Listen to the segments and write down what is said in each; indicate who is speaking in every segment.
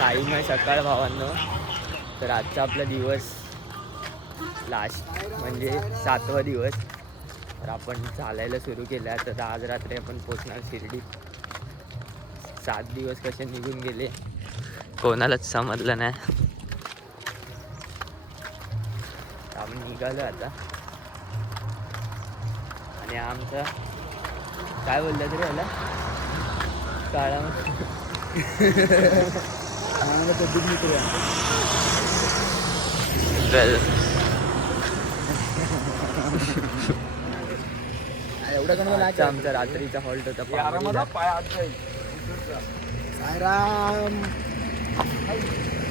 Speaker 1: साईमय सकाळ भावांनो. तर आजचा आपला दिवस लास्ट म्हणजे सातवा दिवस. तर आपण चालायला सुरू केलं. आहे तर आज रात्री आपण पोचणार शिर्डी. सात दिवस कसे निघून गेले? कोणालाच समजलं नाही. आपण निघालो आता. आणि आमचा काय बोललं तरी याला? काळा
Speaker 2: एवढं
Speaker 1: आमचा रात्रीचा हॉल्ट होता.
Speaker 2: सायराम.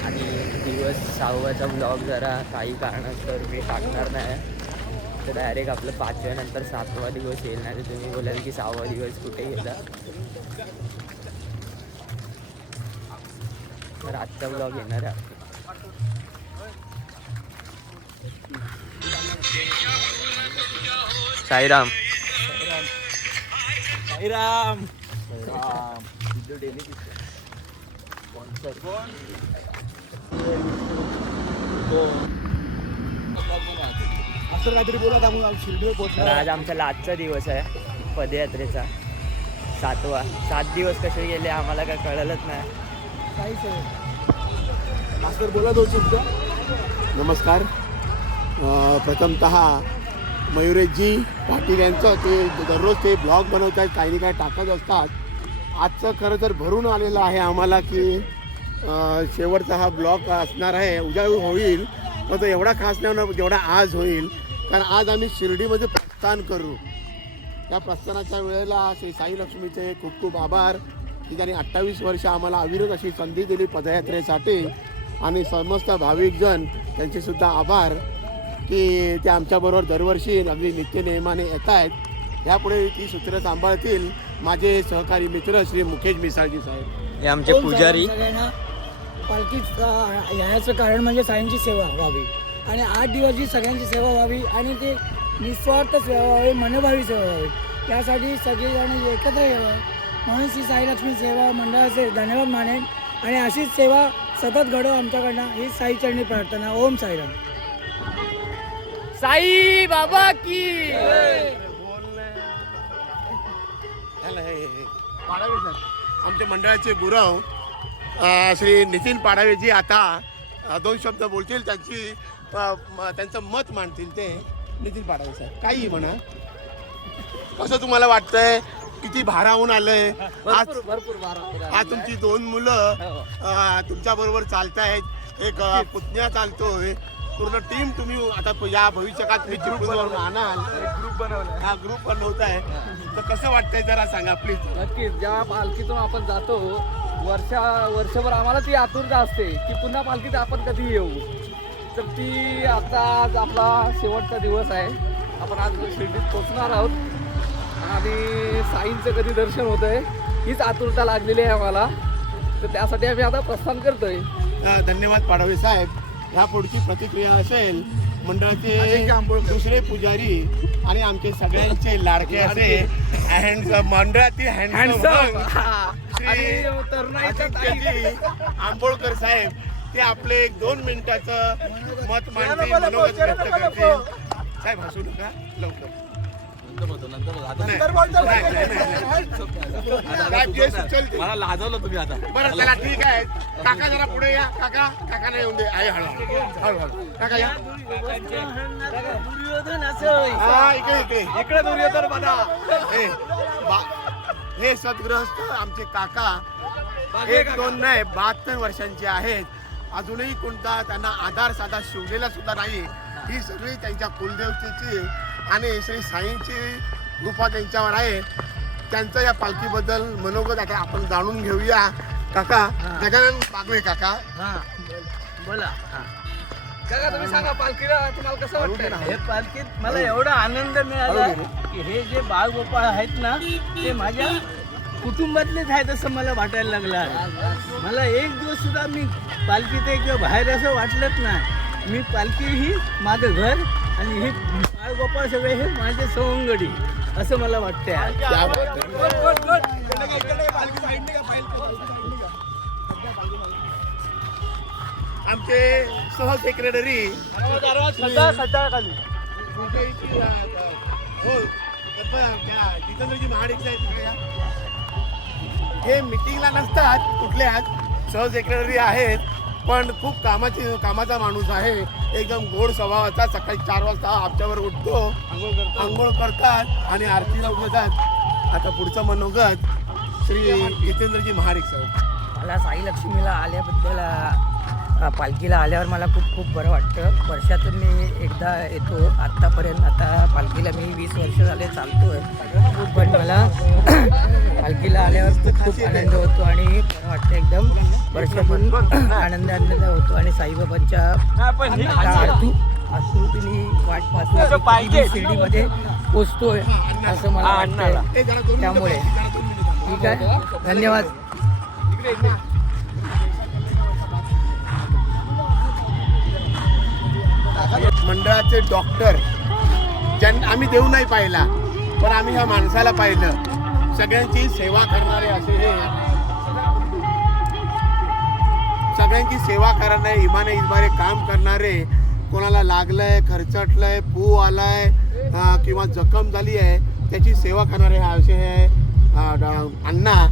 Speaker 1: आणि दिवस सहावाचा ब्लॉग जरा काही कारणास्तव मी टाकणार नाही. तर डायरेक्ट आपलं पाचव्या नंतर सातवा दिवस येईल नाही तर तुम्ही बोलाल की सहावा दिवस कुठे गेला? तर आजचा ब्लॉग येणार आहे. साईराम.
Speaker 2: साईराम. असं काहीतरी बोला त्यामुळे आम्ही शिर्डीवर
Speaker 1: तर
Speaker 2: पोहोचणार
Speaker 1: आज आमचा लास्टचा दिवस आहे पदयात्रेचा. सातवा. सात दिवस कसे गेले आम्हाला काय कळलंच नाही.
Speaker 2: काहीच मास्तर बोला दोन शब्द. नमस्कार. प्रथमत मयुरेशजी पाटील यांचं ते दररोज ते ब्लॉग बनवत आहेत काही ना काही टाकत असतात. आजचं खरं तर भरून आलेलं आहे आम्हाला की शेवटचा हा ब्लॉग असणार आहे उद्या होईल पण तो एवढा खास नाही होणार जेवढा आज होईल. कारण आज आम्ही शिर्डीमध्ये प्रस्थान करू. त्या प्रस्थानाच्या वेळेला श्री साई लक्ष्मीचे खूप खूप आभार. की त्यांनी अठ्ठावीस वर्ष आम्हाला अविरत अशी संधी दिली पदयात्रेसाठी. आणि समस्त भाविकजन त्यांचे सुद्धा आभार की ते आमच्याबरोबर दरवर्षी अगदी नित्यनेमाने येत आहेत यापुढे ती सूत्र सांभाळतील माझे सहकारी मित्र श्री मुकेश मिसाळजी साहेब.
Speaker 1: हे आमचे पुजारी.
Speaker 3: पालखीत अ, यायचं कारण म्हणजे साईंची सेवा व्हावी. आणि आठ दिवस जी सगळ्यांची सेवा व्हावी आणि ते निस्वार्थ सेवा व्हावी मनोभावी सेवा व्हावी. त्यासाठी सगळेजण एकत्र यावं. म्हणून श्री साईलक्ष्मी सेवा मंडळाचे धन्यवाद मानेन. आणि अशीच सेवा सतत घडो आमच्याकडनं. ही साई चरणी प्रार्थना. ओम साईराम.
Speaker 1: साई बाबा की.
Speaker 2: पाडावे सर. आमच्या मंडळाचे गुरव श्री नितीन पाडावेजी आता दोन शब्द बोलतील त्यांची त्यांचं मत मांडतील ते. नितीन पाडावे सर. काही म्हणा. कसं तुम्हाला वाटतंय? किती भारावून आलंय. आज
Speaker 1: भरपूर
Speaker 2: आज तुमची दोन मुलं तुमच्या बरोबर चालतायत. एक अ, पुतण्या चालतोय. पूर्ण टीम तुम्ही आता प- या भविष्य काळात तुम्ही चिपळूणवरून आणाल. ग्रुप बनवला हा ग्रुप बनवताय तर कसं वाटतंय जरा सांगा प्लीज
Speaker 4: नक्कीच. जेव्हा पालखीतून आपण जातो वर्षा वर्षभर आम्हाला ती आतुरता असते की पुन्हा पालखीत आपण कधी येऊ? तर ती आता आज आपला शेवटचा दिवस आहे. आपण आज शिर्डीत पोचणार आहोत. आणि साईंचं कधी दर्शन होत आहे हीच आतुरता लागलेली आहे आम्हाला. तर त्यासाठी आम्ही आता प्रस्थान करतोय.
Speaker 2: धन्यवाद पाडवे साहेब. ह्या पुढची प्रतिक्रिया असेल मंडळाचे दुसरे पुजारी आणि आमचे सगळ्यांचे लाडके असे मंडळातील हँडसम श्री आंबोळकर साहेब ते आपले एक दोन मिनिटाचं मत मनोगत व्यक्त करतील. साहेब हसू नका लवकर. नाही, नाही, नाही, नाही. साहेब, जे सुचेल ते.
Speaker 4: मला लाजवलं तुम्ही आता.
Speaker 2: बरं चला ठीक आहे. काका जरा पुढे या. काका काका नाही येऊन दे. हळू काका या. हा इकडे इकडे.
Speaker 4: इकडे दुर्योधन बना.
Speaker 2: हे बा- हे आमचे काका. एक दोन नाही बहात्तर वर्षांचे आहेत. अजूनही कोणता त्यांना आधार साधा शिवलेला सुद्धा नाही. ही सगळी त्यांच्या कुलदेवतेची आणि श्री साईंची कृपा त्यांच्यावर आहे. त्यांचं या पालखीबद्दल मनोगत आता आपण जाणून घेऊया. काका गजानन बागवे काका.
Speaker 3: बोला.
Speaker 4: काका तुम्ही सांगा पालखीला तुम्हाला कसं वाटतं
Speaker 3: हे पालखीत मला एवढा आनंद मिळाला की हे जे बाळगोपाळ आहेत ना ते माझ्या कुटुंबातलेच आहेत असं मला वाटायला लागलं. मला एक दिवस सुद्धा मी पालखीत एक किंवा बाहेर असं वाटलंच नाही. मी पालखी ही माझं घर आणि हे बाळगोपाळ सगळे हे माझे सवंगडी असं मला वाटतंय
Speaker 2: आमचे सह सेक्रेटरी जितेंद्रजी या? हे मिटिंगला नसतात कुठल्याच सह सेक्रेटरी आहेत. पण खूप कामाची कामाचा माणूस आहे. एकदम गोड स्वभावाचा. सकाळी चार वाजता आमच्यावर उठतो. आंघोळ करतात. आणि आरतीला उठतात. आता पुढचं मनोगत श्री जितेंद्रजी महाडिक साहेब.
Speaker 3: मला साई लक्ष्मीला आल्याबद्दल पालखीला आल्यावर मला खूप खूप बरं वाटतं. वर्षातून मी एकदा येतो. आत्तापर्यंत आता पालखीला मी वीस वर्ष झाले चालतो आहे पण मला पालखीला आल्यावर खूप खूप आनंद होतो आणि बरं वाटतं एकदम. वर्षातून आनंद आनंद होतो आणि साईबाबांच्या आतू वाट पाहतो शिर्डीमध्ये पोचतोय असं मला वाटतं त्यामुळे. ठीक आहे. धन्यवाद.
Speaker 2: मंडळाचे डॉक्टर ज्यांना आम्ही देऊ नाही पाहिला पण आम्ही ह्या माणसाला पाहिलं. सगळ्यांची सेवा करणारे असे हे. सगळ्यांची सेवा करणारे इमाने इमाने काम करणारे कोणाला लागलंय खर्चटलंय पू आलाय किंवा जखम झाली आहे त्याची सेवा करणारे हा असे हे अण्णा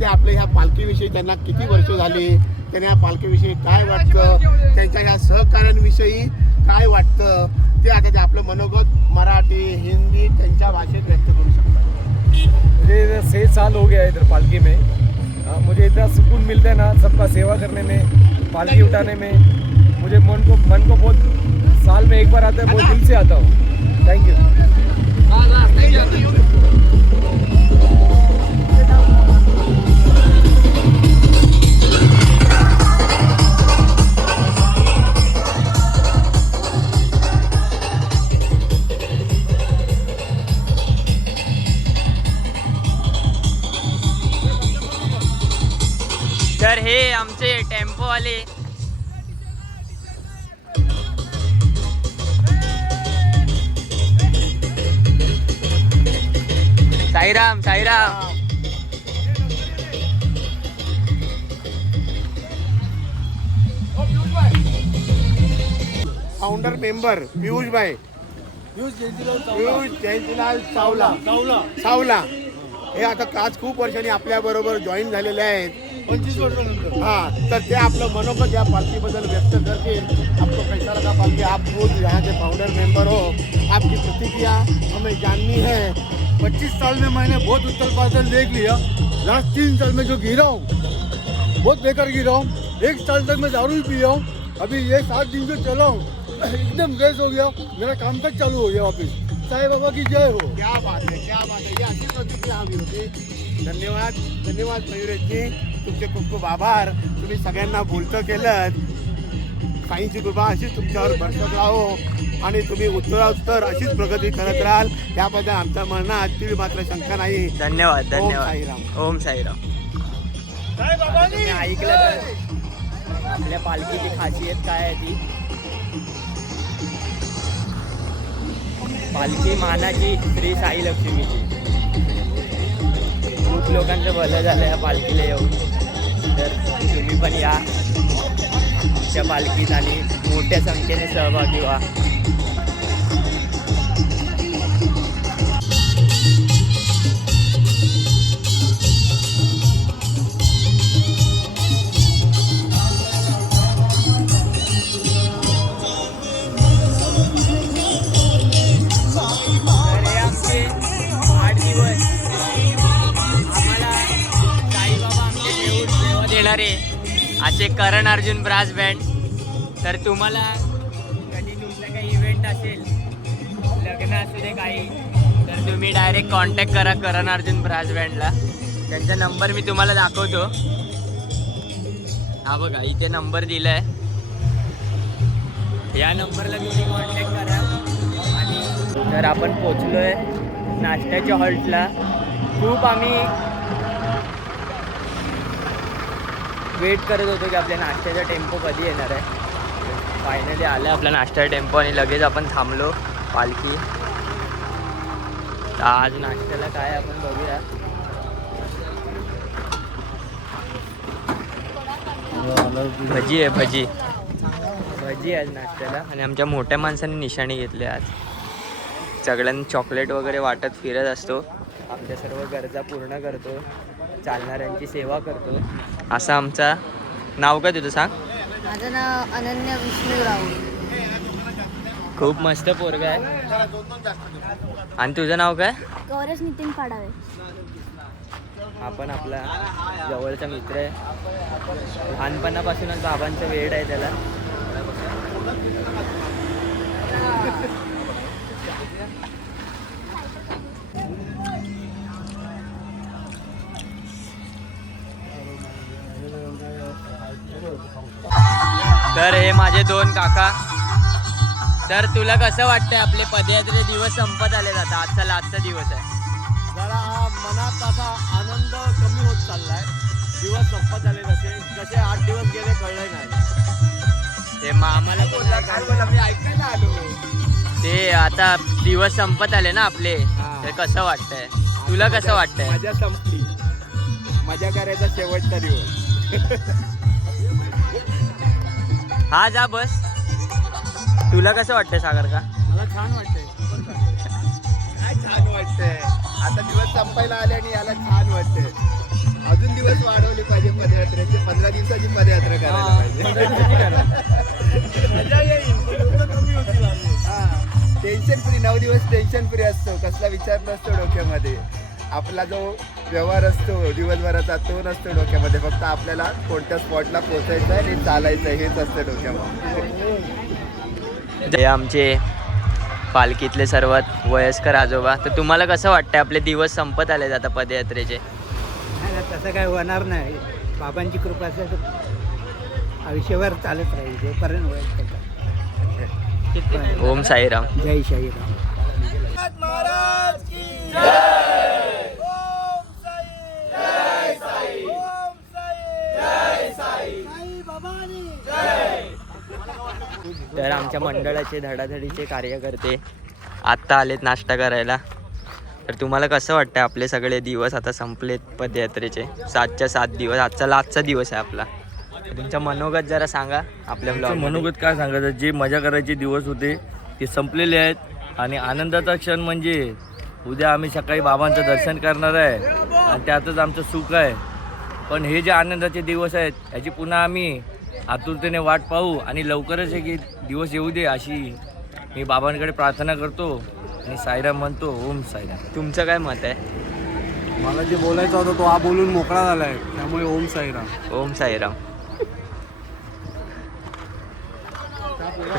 Speaker 2: ते आपल्या ह्या पालखीविषयी त्यांना किती वर्ष झाली त्यांना ह्या पालखीविषयी काय वाटतं त्यांच्या ह्या सहकार्यांविषयी काय वाटतं? ते आता ते आपलं मनोगत मराठी हिंदी त्यांच्या भाषेत व्यक्त करू शकतात.
Speaker 5: मुझे इधर छः साल हो गया इधर पालकी में. मुझे इतना सुकून मिलता है ना सबका सेवा करने में पालकी उठाने में। मुझे मन को मन को बहुत साल में एक बार आता है बहुत दिल से आता हूँ। Thank you
Speaker 1: Sairam
Speaker 2: founder member Piyush भाई पियुष जयंतीलाल चावला सावला हे आता काच खूप वर्षांनी आपल्या बरोबर जॉईन झालेले आहेत. पंचवीस वर्षानंतर. हा तर ते आपलं मनोगत या पालखीबद्दल व्यक्त करतील. आपको कैसा लगा पालखी? आप खुद यहाँ के फाउंडर मेंबर हो. आपकी प्रतिक्रिया हमें जाननी है.
Speaker 6: पच्चीस साल में मैंने बहुत उत्तर पार्सल देख लिया। लास्ट तीन साल में जो गिरा हूँ, बहुत बेकार गिरा हूँ। एक साल तक मैं दारू ही पिया हूँ। अभी ये सात दिन जो चला हूँ, एकदम फ्रेश हो गया। मेरा काम तक चालू हो गया वापस। साई बाबा की जय हो।
Speaker 2: क्या बात है, क्या बात है। होती। धन्यवाद धन्यवाद मयुरेशजी तुमचे खूप खूप आभार। तुम्ही सगळ्यांना बोलतं साईंची कृपा अशीच तुमच्यावर बरसत राहो आणि तुम्ही उत्तरोत्तर अशीच प्रगती करत राहाल. याबद्दल आमच्या मनात ती मात्र शंका नाही.
Speaker 1: धन्यवाद
Speaker 2: ओम
Speaker 1: धन्यवाद.
Speaker 2: साईराम.
Speaker 1: ओम साईराम. तुम्ही ऐकलं तर. आपल्या पालखीची खासियत काय आहे ती? पालखी मानाची श्री साई लक्ष्मीची. खूप लोकांचं भलं झालं या पालखीला येऊन. तर तुम्ही पण या. त्या पालखीत आणि मोठ्या संख्येने सहभागी व्हा. तर असे करण अर्जुन ब्रास बँड. तर तुम्हाला कधी तुमचा काही इव्हेंट असेल लग्न असू दे काही तर तुम्ही डायरेक्ट कॉन्टॅक्ट करा करण अर्जुन ब्रास बँडला. त्यांचा नंबर मी तुम्हाला दाखवतो. हा बघा इथे नंबर दिला आहे या नंबरला तुम्ही कॉन्टॅक्ट करा. आणि तर आपण पोचलो आहे नाश्त्याच्या हॉल्टला खूप आम्ही वेट करत होतो की आपल्या नाश्त्याचा टेम्पो कधी येणार आहे. फायनली आलं आपला नाश्त्याचा टेम्पो आणि लगेच आपण थांबलो पालखी. तर आज नाश्त्याला काय आपण बघूया. भजी आहे भजी. भजी आहे आज नाश्त्याला. आणि आमच्या मोठ्या माणसाने निशाणी घेतली आज. सगळ्यांनी चॉकलेट वगैरे वाटत फिरत असतो. आमच्या सर्व गरजा पूर्ण करतो. चालणाऱ्यांची सेवा करतो असा आमचा नाव काय तुझं सांग?
Speaker 7: माझं नाव अनन्या विष्णू राऊत.
Speaker 1: खूप मस्त पोरगा आहे. आणि तुझं नाव काय?
Speaker 7: गौरेश नितीन पाडावे.
Speaker 1: आपण आपला जवळचा मित्र आहे. लहानपणापासूनच बाबांचं वेड आहे त्याला. तर हे माझे दोन काका. तर तुला कसं वाटतंय आपले पदयात्रे दिवस संपत आले जातात आजचा लास्टचा दिवस आहे.
Speaker 8: जरा मनात असा आनंद कमी होत चाललाय. दिवस संपत आले तसे कसे आठ दिवस गेले कळले नाही.
Speaker 1: ते मग आम्हाला पण नाही कळलं.
Speaker 8: मी ऐकायला आलो.
Speaker 1: ते आता दिवस संपत आले ना आपले. ते कसं वाटतंय? तुला कसं वाटतंय?
Speaker 8: मजा संपली. मजा करायचा शेवटचा दिवस.
Speaker 1: हा जा बस. तुला कसं वाटतंय सागर का?
Speaker 9: मला छान वाटतंय.
Speaker 8: काय छान वाटतंय? आता दिवस संपायला आले आणि याला छान वाटतंय. अजून दिवस वाढवले पाहिजे पदयात्रेचे. पंधरा दिवसाची पदयात्रा करायला पाहिजे. मजा येईल. टेन्शन फ्री नऊ दिवस टेन्शन फ्री असतो. कसला विचार नसतो डोक्यामध्ये. आपला जो व्यवहार असतो दिवसभराचा तो नसतो डोक्यामध्ये. फक्त आपल्याला कोणत्या स्पॉटला पोहोचायचं आहे आणि चालायचं आहे हेच असतं डोक्यामध्ये.
Speaker 1: ते आमचे पालखीतले सर्वात वयस्कर आजोबा. तर तुम्हाला कसं वाटतंय? आपले दिवस संपत आले आता पदयात्रेचे.
Speaker 9: नाही, तसं काय होणार नाही. बाबांची कृपा असेल तर आयुष्यभर चालत राहील जोपर्यंत वय
Speaker 1: ओम साईराम.
Speaker 9: जय शाहीराम
Speaker 1: तर आमच्या मंडळाचे धडाधडीचे कार्यकर्ते आत्ता आलेत नाश्ता करायला. तर तुम्हाला कसं वाटतं आपले सगळे दिवस आता संपलेत पदयात्रेचे? सातच्या सात दिवस आजचा लास्टचा दिवस आहे आपला. तुमचं मनोगत जरा सांगा आपल्या ब्लॉग
Speaker 10: मनोगत काय सांगायचं? जे मजा करायचे दिवस होते ते संपलेले आहेत. आणि आनंदाचा क्षण म्हणजे उद्या आम्ही सकाळी बाबांचं दर्शन करणार आहे. आणि त्यातच आमचं सुख आहे. पण हे जे आनंदाचे दिवस आहेत याची पुन्हा आम्ही आतुरतेने वाट पाहू आणि लवकरच एक दिवस येऊ दे अशी मी बाबांकडे प्रार्थना करतो आणि साईराम म्हणतो ओम साईराम.
Speaker 1: तुमचं काय मत आहे?
Speaker 6: मला जे बोलायचं होतं तो हा बोलून मोकळा झालाय. त्यामुळे ओम साईराम.
Speaker 1: ओम साईराम.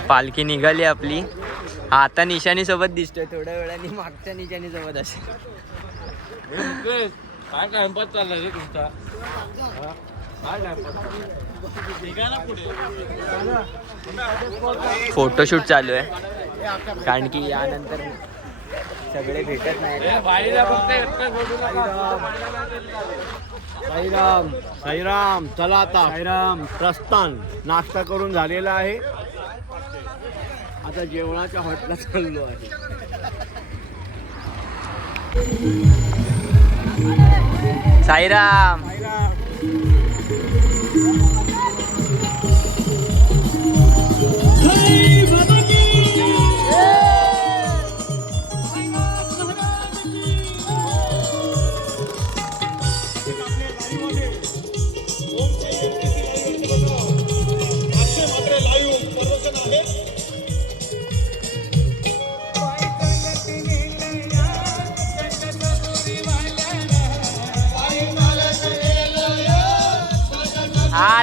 Speaker 1: पालखी निघाली आपली. हा आता निशाणी सोबत दिसतोय. थोड्या वेळाने मागच्या निशाणी सोबत असेल
Speaker 10: काय टाइमपास चाललाय रे तुमचा?
Speaker 1: फोटोशूट चालू आहे. कारण की यानंतर सगळे भेटत नाही.
Speaker 8: साईराम. साईराम चला आता. साईराम प्रस्थान. नाश्ता करून झालेला आहे. आता जेवणाच्या हॉटला चाललो आहे.
Speaker 1: साईराम. हा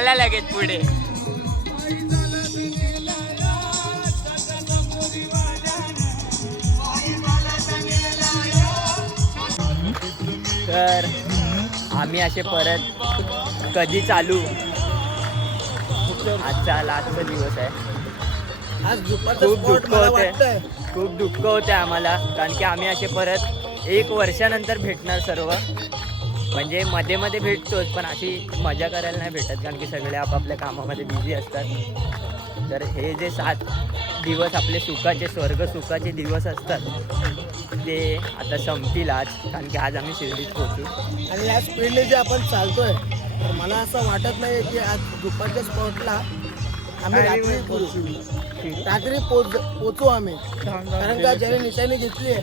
Speaker 1: आला लगेच पुढे. तर आम्ही असे परत कधी चालू? आजचा लास्टचा दिवस आहे.
Speaker 9: आज
Speaker 1: खूप दुःख होते खूप दुःख होते आम्हाला कारण की आम्ही असे परत एक वर्षानंतर भेटणार सर्व. म्हणजे मध्ये मध्ये भेटतोच पण अशी मजा करायला नाही भेटत कारण की सगळे आपापल्या कामामध्ये बिझी असतात. तर हे जे सात दिवस आपले सुखाचे स्वर्ग सुखाचे दिवस असतात ते आता संपतील आज कारण की आज आम्ही शिर्डीत पोहोचू.
Speaker 9: आणि या स्पीडने जे आपण चालतोय तर मला असं वाटत नाही की आज दुपारच्या स्पॉटला
Speaker 11: आम्ही रात्री पोहोचू. रात्री पोच पोचू आम्ही. कारण का ज्याने निशाणी घेतली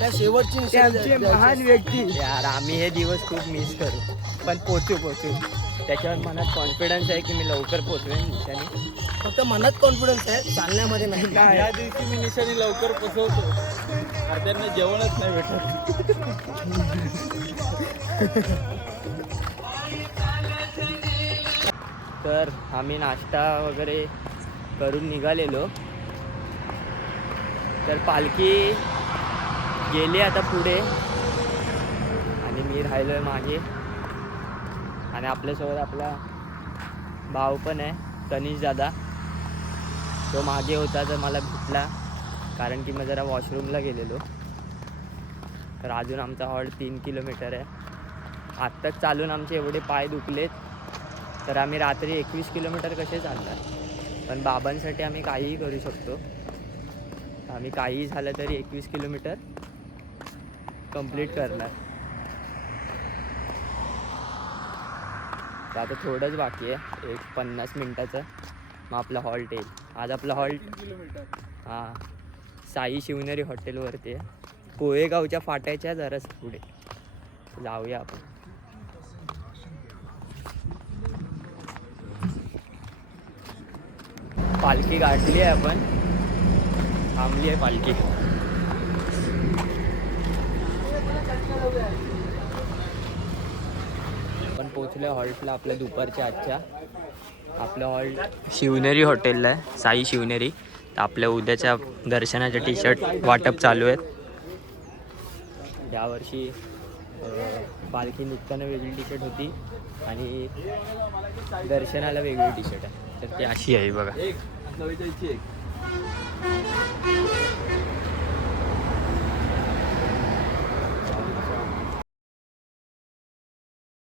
Speaker 11: त्या शेवटची असते.
Speaker 1: व्यक्ती. यार आम्ही हे दिवस खूप मिस करू. पण पोचू पोचू. त्याच्यावर मनात कॉन्फिडन्स आहे की मी लवकर पोचवेन निशाने?
Speaker 11: फक्त मनात कॉन्फिडन्स आहे चालण्यामध्ये नाही.
Speaker 12: या दिवशी मी निशाणी लवकर पोचवतो. अर्ध्यांना जेवणच नाही भेटत.
Speaker 1: तर आम्ही नाश्ता वगैरे करून निघालेलो. तर पालखी गेले आता पुढे. आणि मी राहिलो आहे मागे. आणि आपल्यासोबत आपला भाऊ पण आहे तनिष दादा. तो मागे होता तर मला भेटला कारण की मी जरा वॉशरूमला गेलेलो. तर अजून आमचा हॉल तीन किलोमीटर आहे. आत्ताच चालून आमचे एवढे पाय दुखलेत तर आम्ही रात्री एकवीस किलोमीटर कसे चालणार? पण बाबांसाठी आम्ही काहीही करू शकतो. आम्ही काहीही झालं तरी एकवीस किलोमीटर कंप्लीट करणार. तर आता थोडंच बाकी आहे. एक पन्नास मिनटाचं. मग आपला हॉल्ट येईल. आज आपला हॉल्ट हां. साई शिवनेरी हॉटेलवरती आहे. कोळेगावच्या फाट्याच्या जराच पुढे. जाऊया आपण. पालखी गाठली आहे आपण. थांबली आहे पालखी. आपण पोचलो हॉल्टला आपल्या दुपारच्या आजच्या. आपलं हॉल्ट शिवनेरी हॉटेलला आहे साई शिवनेरी. तर आपल्या उद्याच्या दर्शनाचे टी शर्ट वाटप चालू आहेत. यावर्षी पालखी निघताना वेगळी टी शर्ट होती आणि दर्शनाला वेगळी टी शर्ट आहे. तर ती अशी आहे बघा.
Speaker 12: एक नव्याची एक.